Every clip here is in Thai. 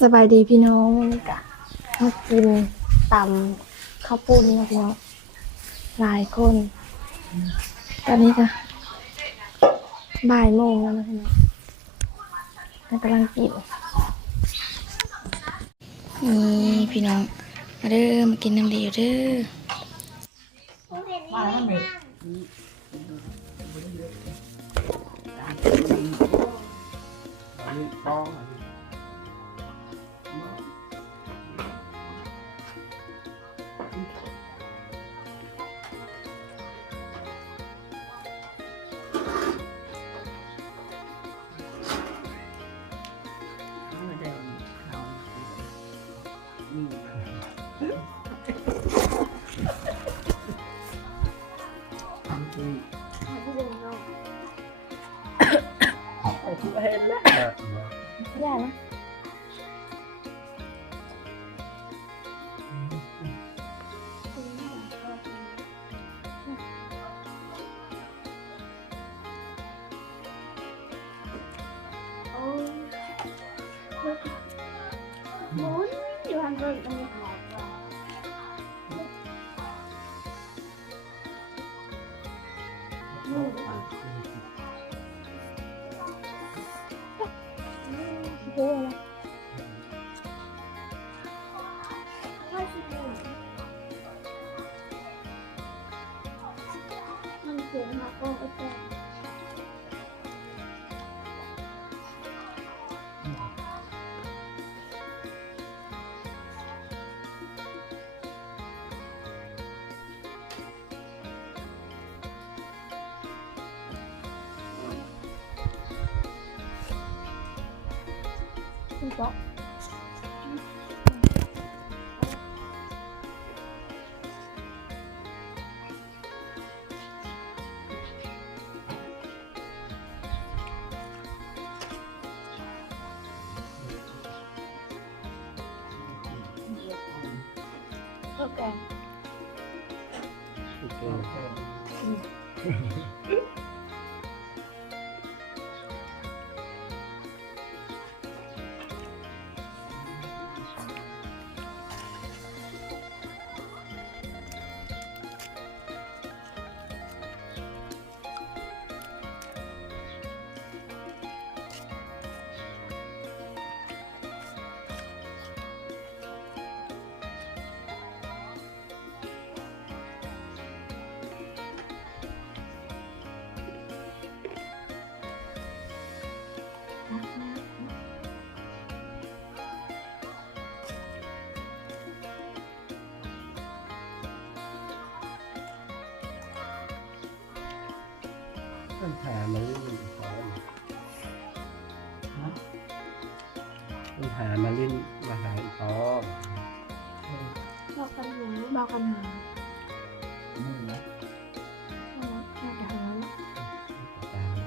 สบายดีพี่น้องกะมากินตำข้าวปุ้นนะพี่น้องหลายคนตอนนี้ก็บ่ายโมงแล้วนะพี่น้องกำลังกินนี่พี่น้องมาเด้อมากินน้ำเดียวเด้ออย่านะหมุนอยู่ทางบนมันมีหอมว่ะเด้อนะว่าชิบุนมันเสียงมาก็ไอ้แก่พี่ก็โอเคปัญหามันเล่นปัญหามาเล่นมาหาอีกพร้อม บอกกันหาบอกกันหา นู่นนะ บอกกันหา ตาม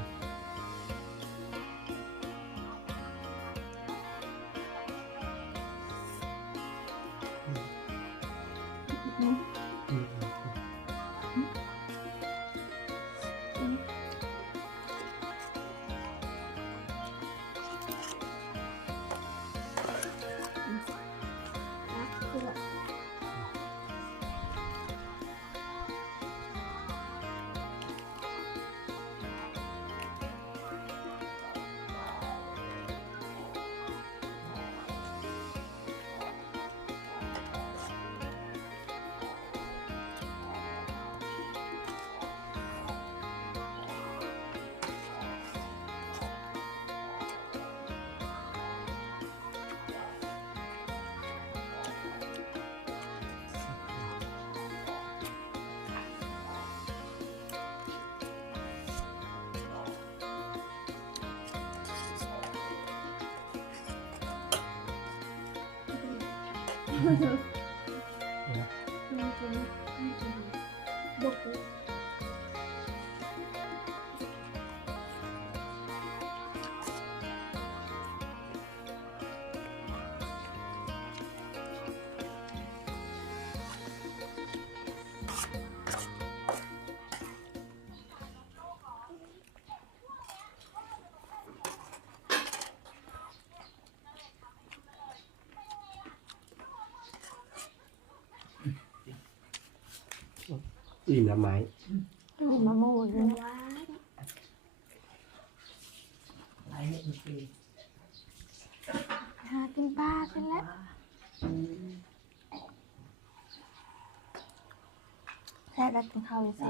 คือแบบ พ อิ่มแล้วไหม มะม่วงเลย ว้า หากินปลาเสร็จแล้วแซ่บแล้วกินข้าวเลยสิ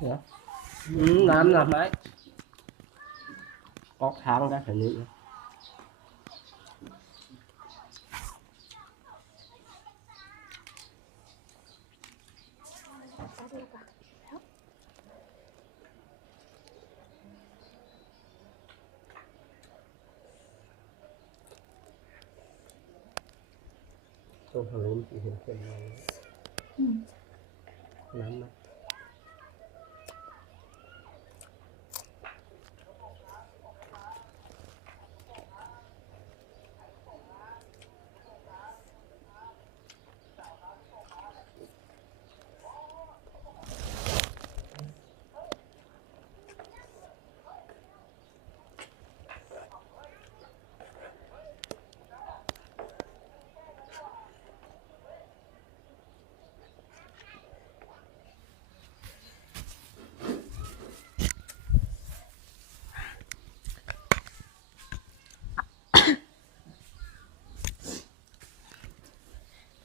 เหรอน้ำหนักไหมก๊อกทางได้แค่นี้นะ ตัวของลิ้นสีเห็นเข้มมาน้ำนะ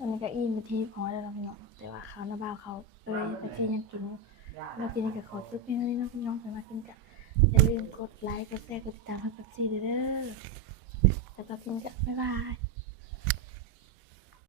ตอนนี้ก็อิ่มไปที่พอแล้วพี่น้องแต่ว่าเขาหน้าบ้านเขาเลยไปที่ยังกินเรากินกับขอซุปนี่นี่น้องพี่น้องเคยมากินกันอย่าลืมกดไลค์กดแชร์กดติดตามให้กับซีเด้อแล้วก็กินกันบ๊ายบาย